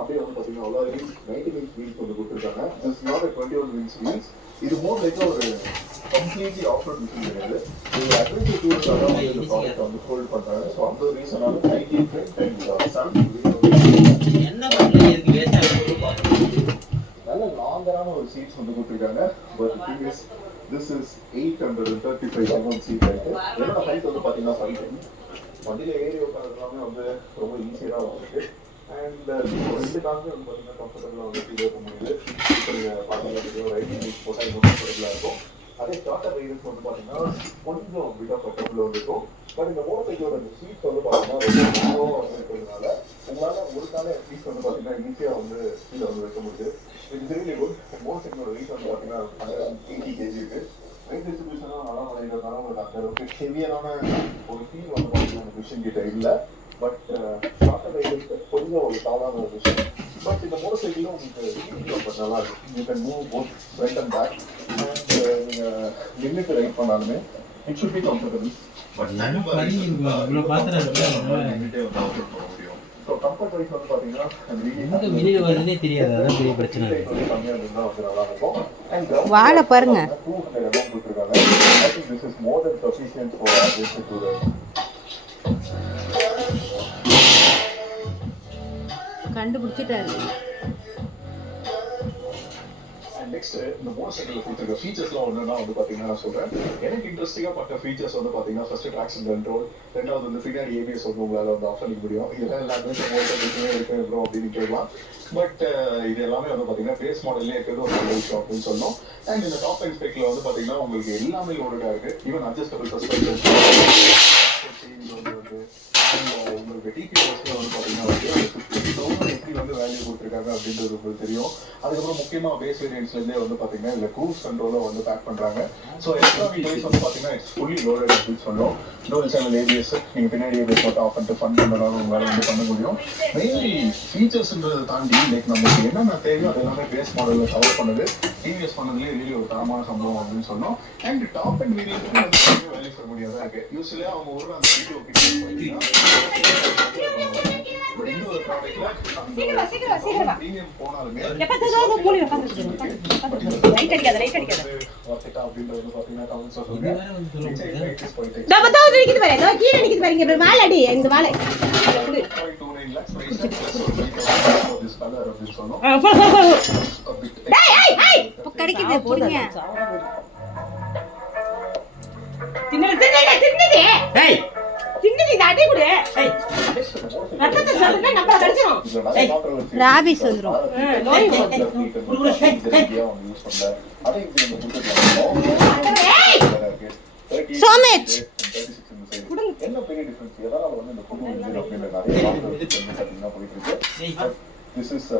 அப்படியே வந்து பாத்தீங்கன்னா அவ்வளோ 98 வீல்ஸ் வந்து கொடுத்துருக்காங்க. This not 21 wheels. இது மோர் லைக் ஒரு கம்ப்ளீட்லி ஆஃப் ரோட் மிஷின் கிடையாது. இது அக்ரிகல்ச்சர் டூல்ஸாக தான் வந்து இந்த ப்ராடக்ட் வந்து ஹோல்ட் பண்றாங்க. ஸோ அந்த ஒரு ரீசனால 98 என்ன நல்ல லாங்கரான ஒரு சீட்ஸ் வந்து கொடுத்துருக்காங்க. But this is 835 mm seat ஆயிட்டு என்னோட ஹைட் வந்து பாத்தீங்கன்னா 5'10". வண்டியில ஏறி உட்காந்து எல்லாமே வந்து ரொம்ப ஈஸியாக தான் இருக்கு. அண்ட் ரெண்டு காலுமே வந்து பார்த்தீங்கன்னா கம்ஃபர்டபுளாக வந்து ஃபீல் பண்ண முடியுது. இப்போ நீங்கள் பார்த்தீங்கன்னா ரைடிங் போட்டால் இன்னும் கம்ஃபர்டபுளாக இருக்கும். அதே ஷார்ட்டர் ரைடர்ஸ் வந்து பார்த்தீங்கன்னா கொஞ்சம் பிட் ஆஃப் கம்ஃபர்டபுள் வந்து இருக்கும். பட் இந்த மோட்டர் சைக்கிளோட இந்த சீட்ஸ் வந்து பார்த்தீங்கன்னா ரொம்ப நேரோவாக வந்து இருக்கிறதுனால உங்களால் ஒரு கால சீட் வந்து பார்த்தீங்கன்னா ஈஸியாக வந்து கீழே வந்து வைக்க முடியுது. It's really good. மோட்டர் சைக்கிளோட வெயிட் வந்து பார்த்தீங்கன்னா 180 kg இருக்கு. வெயிட் டிஸ்ட்ரிபியூஷனும் நல்லா வரைகிறதுனால உங்களுக்கு அந்த அளவுக்கு ஹெவியான ஒரு ஃபீல் வந்து பார்த்தீங்கன்னா அந்த மிஷின் கிட்ட இல்லை. பட் ஷார்ட்டர் ரைடருக்கு கொஞ்சம் ஒரு சாதாரண ஒரு விஷயம். பட் இந்த மோட்டர் சைக்கிளும் உங்களுக்கு ஃபீல் ரொம்ப நல்லா இருக்கும். You can move both front and back. And நீங்கள் நின்றுட்டு ரைட் பண்ணாலுமே it should be comfortable. But நின்றுட்டே வந்து அவுட் போட முடியும். ஸோ கம்ஃபர்ட் வைஸ் வந்து பார்த்தீங்கன்னா வாழை பாருங்க. 200 mm கொடுத்துருக்காங்க. I think this is more than sufficient for adventure tourer. கண்டுபிடிச்சிட்டாரு. நெக்ஸ்ட் இந்த மோட்டர் சைக்கிள் கொடுத்துருக்க ஃபீச்சர்ஸ்லாம் ஒன்றுனா வந்து பார்த்தீங்கன்னா நான் சொல்கிறேன். எனக்கு இன்ட்ரெஸ்டிங்காக பட்ட ஃபீச்சர்ஸ் வந்து பார்த்தீங்கன்னா ஃபர்ஸ்ட் ட்ராக்ஷன் கண்ட்ரோல், ரெண்டாவது வந்து பின்னாடி ஏபிஎஸ் வந்து உங்களால் வந்து ஆஃப் பண்ணிக்க முடியும். இதெல்லாம் எல்லாமே இருக்கு ப்ரோ அப்படின்னு கேட்கலாம். பட் இது எல்லாமே வந்து பார்த்தீங்கன்னா பேஸ் மாடல்லே இருக்கிறது ஒரு நல்ல விஷயம் அப்படின்னு சொல்லணும். அண்ட் இந்த டாப் அண்ட் ஸ்பெக்கில் வந்து பார்த்தீங்கன்னா உங்களுக்கு எல்லாமே லோடடாக இருக்குது. ஈவன் அட்ஜஸ்டபிள் சஸ்பென்ஷன் உங்களுக்கு டிபிஎஸ்ல வந்து பார்த்தீங்கன்னா எப்படி வந்து வேல்யூ கொடுத்துருக்காங்க அப்படின்றது உங்களுக்கு தெரியும். அதுக்கப்புறம் முக்கியமாக பேஸ் வேரியன்ட்ஸ்லேருந்தே வந்து பார்த்தீங்கன்னா இதில் க்ரூஸ் கண்ட்ரோலை வந்து பேக் பண்ணுறாங்க. ஸோ எலக்ட்ரானிக் வைஸ் வந்து பார்த்தீங்கன்னா இட்ஸ் ஃபுல்லி லோடட் அப்படின்னு சொல்லுவோம். டூவல் சேனல் ஏபிஎஸ் நீங்கள் பின்னாடி ஏபிஎஸ் மட்டும் ஆஃப் பண்ணிட்டு ஃபன் பண்ணுறதாலும் உங்களால் வந்து பண்ண முடியும். மெயின்லி ஃபீச்சர்ஸ்ன்றதை தாண்டி லைக் நமக்கு என்னென்ன தேவையோ அது எல்லாமே பேஸ் மாடலில் கவர் பண்ணுது. டிவிஎஸ் பண்ணதுலேயே really ஒரு தரமான சம்பவம் அப்படின்னு சொன்னோம். அண்ட் டாப் அண்ட் வேரியன்ட்டுக்கு வந்து வேல்யூ ஃபார் முடியாதான் இருக்குது. யூஸ்வலியாக அவங்க ஒரு அந்த வீடியோ கிட்ட பட் இந்த ஒரு ப்ராடக்ட்ல அந்த பிரீமியம் போனாலுமே லைட் அடிக்காத வாட்ஸ்அப் அப்படின்றது வந்து பாத்தீங்கன்னா கமெண்ட்ஸ் சொல்லுங்க. டபுள் நிக்குது பாரு. அதோ கீழ நிக்குது பாருங்க. இப்ப வாளை அடி. இந்த வாளை 2.29 lakhs price for this color அப்படின்னு சொன்னோம். டேய் ஏய் கடிக்குது போடுங்க. தின்னது ஏய் தின்னது அடி குடு. ஏய் ரத்தத்தை சொல்லுங்க நம்ம கடிச்சோம். ராபிஸ் வந்துரும். நோய் யூஸ் பண்ணல. அதே இந்த புத்தகத்துல சோமேட் என்ன பெரிய டிஃபரன்ஸ் எதனால வந்து இந்த புது அப்படின்ற நிறைய பாத்திரங்கள் வந்து பாத்தீங்கன்னா போயிட்டு இருக்கு. This is